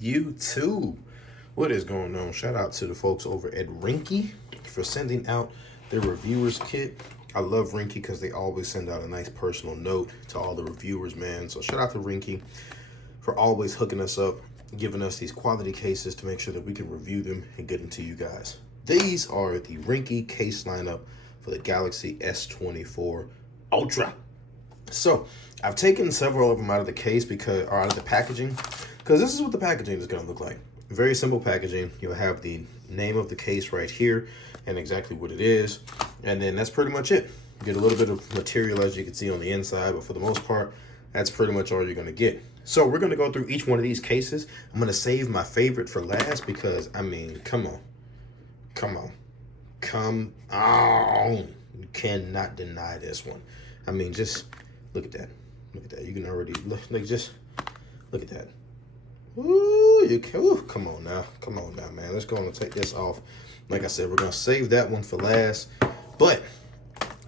YouTube? What is going on? Shout out to the folks over at Ringke for sending out their reviewers kit. I love Ringke because they always send out a nice personal note to all the reviewers, man. So shout out to Ringke for always hooking us up, giving us these quality cases to make sure that we can review them and get them to you guys. These are the Ringke case lineup for the Galaxy S24 Ultra. So I've taken several of them out of the case or out of the packaging, because this is what the packaging is going to look like. Very simple packaging. You'll have the name of the case right here and exactly what it is, and then that's pretty much it. You get a little bit of material, as you can see, on the inside, but for the most part, that's pretty much all you're going to get. So we're going to go through each one of these cases. I'm going to save my favorite for last because, I mean, come on. You cannot deny this one. I mean, just look at that. Look at that. You can already look, like, just look at that. Ooh, come on now, man. Let's go on and take this off. Like I said, we're gonna save that one for last, but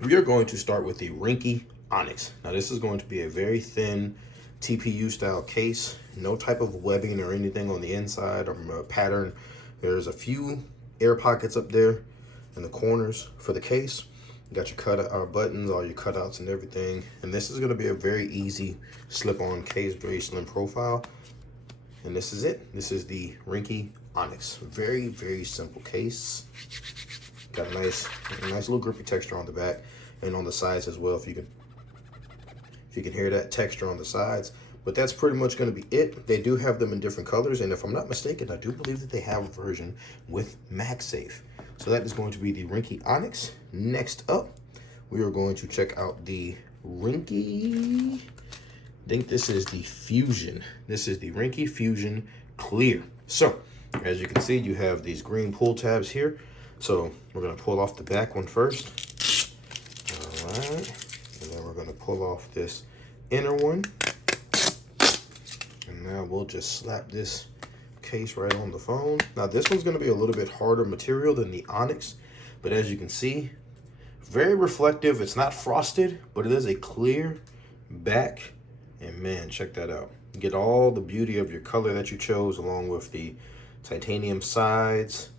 we are going to start with the Ringke Onyx. Now, this is going to be a very thin TPU style case. No type of webbing or anything on the inside or pattern. There's a few air pockets up there in the corners for the case. You got your buttons, all your cutouts and everything. And this is going to be a very easy slip-on case, very slim profile. And this is it. This is the Ringke Onyx. Very, very simple case. Got a nice little grippy texture on the back and on the sides as well. If you can hear that texture on the sides. But that's pretty much going to be it. They do have them in different colors, and if I'm not mistaken, I do believe that they have a version with MagSafe. So that is going to be the Ringke Onyx. Next up, we are going to check out the Ringke, I think this is the Fusion. This is the Ringke Fusion Clear. So, as you can see, you have these green pull tabs here. So, we're going to pull off the back one first. All right. And then we're going to pull off this inner one. And now we'll just slap this case right on the phone. Now, this one's going to be a little bit harder material than the Onyx, but as you can see, very reflective. It's not frosted, but it is a clear back, and man, check that out. You get all the beauty of your color that you chose along with the titanium sides.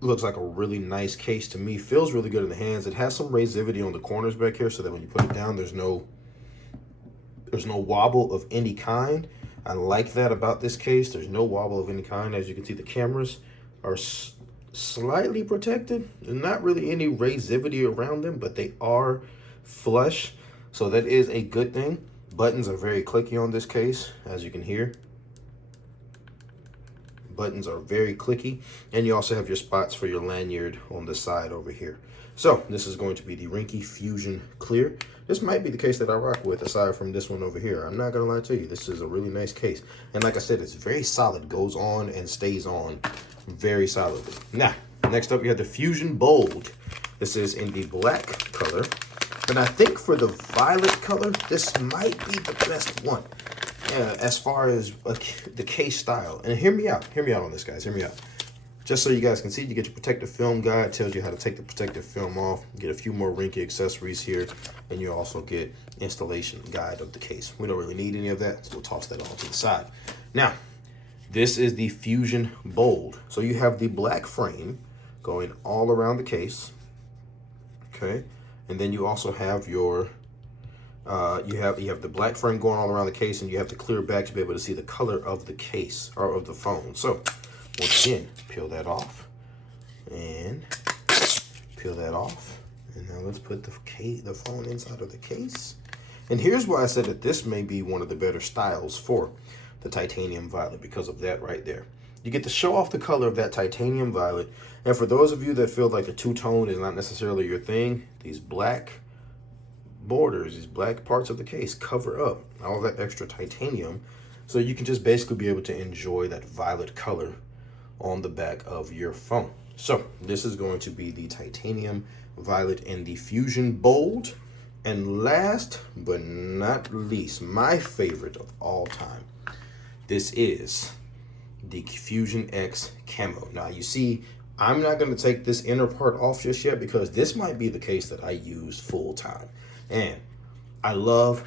Looks like a really nice case to me. Feels really good in the hands. It has some razivity on the corners back here so that when you put it down, there's no wobble of any kind. I like that about this case. There's no wobble of any kind. As you can see, the cameras are slightly protected. There's not really any razivity around them, but they are flush. So that is a good thing. Buttons are very clicky on this case, as you can hear. Buttons are very clicky. And you also have your spots for your lanyard on the side over here. So this is going to be the Ringke Fusion Clear. This might be the case that I rock with aside from this one over here. I'm not going to lie to you. This is a really nice case. And like I said, it's very solid. Goes on and stays on very solidly. Now, next up, we have the Fusion Bold. This is in the black color. And I think for the violet color, this might be the best one as far as the case style. And hear me out. Hear me out on this, guys. Hear me out. Just so you guys can see, you get your protective film guide, tells you how to take the protective film off. You get a few more Ringke accessories here, and you also get installation guide of the case. We don't really need any of that, so we'll toss that all to the side. Now, this is the Fusion Bold. So you have the black frame going all around the case, okay? And then you also have your, you have the black frame going all around the case, and you have the clear back to be able to see the color of the case, or of the phone. So, once again, peel that off and peel that off. And now let's put the phone inside of the case. And here's why I said that this may be one of the better styles for the titanium violet, because of that right there. You get to show off the color of that titanium violet. And for those of you that feel like the two-tone is not necessarily your thing, these black borders, these black parts of the case cover up all that extra titanium. So you can just basically be able to enjoy that violet color on the back of your phone. So this is going to be the titanium violet and the Fusion Bold. And last but not least, my favorite of all time, this is the Fusion X Camo. Now you see, I'm not going to take this inner part off just yet because this might be the case that I use full time. And I love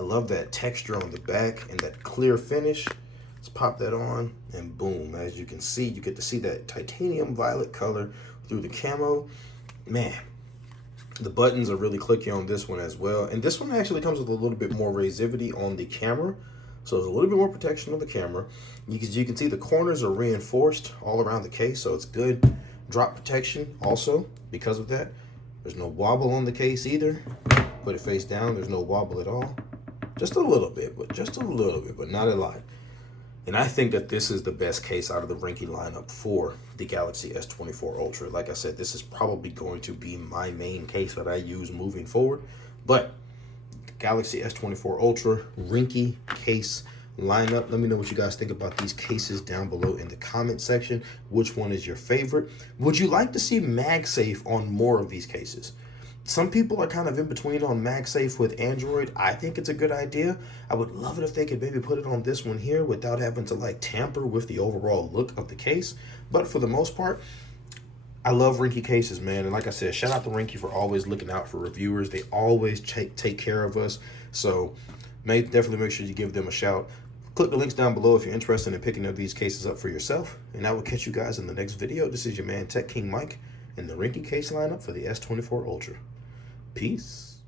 I love that texture on the back and that clear finish. Let's pop that on, and boom, as you can see, you get to see that titanium violet color through the camo. Man, the buttons are really clicky on this one as well. And this one actually comes with a little bit more resivity on the camera. So there's a little bit more protection on the camera. You can see the corners are reinforced all around the case, so it's good drop protection also because of that. There's no wobble on the case either. Put it face down, there's no wobble at all. Just a little bit, but not a lot. And I think that this is the best case out of the Ringke lineup for the Galaxy S24 Ultra. Like I said, this is probably going to be my main case that I use moving forward. But Galaxy S24 Ultra Ringke case lineup. Let me know what you guys think about these cases down below in the comment section. Which one is your favorite? Would you like to see MagSafe on more of these cases? Some people are kind of in between on MagSafe with Android. I think it's a good idea. I would love it if they could maybe put it on this one here without having to like tamper with the overall look of the case. But for the most part, I love Ringke cases, man. And like I said, shout out to Ringke for always looking out for reviewers. They always take care of us. So definitely make sure you give them a shout. Click the links down below if you're interested in picking up these cases up for yourself. And I will catch you guys in the next video. This is your man, Tech King Mike, and the Ringke case lineup for the S24 Ultra. Peace.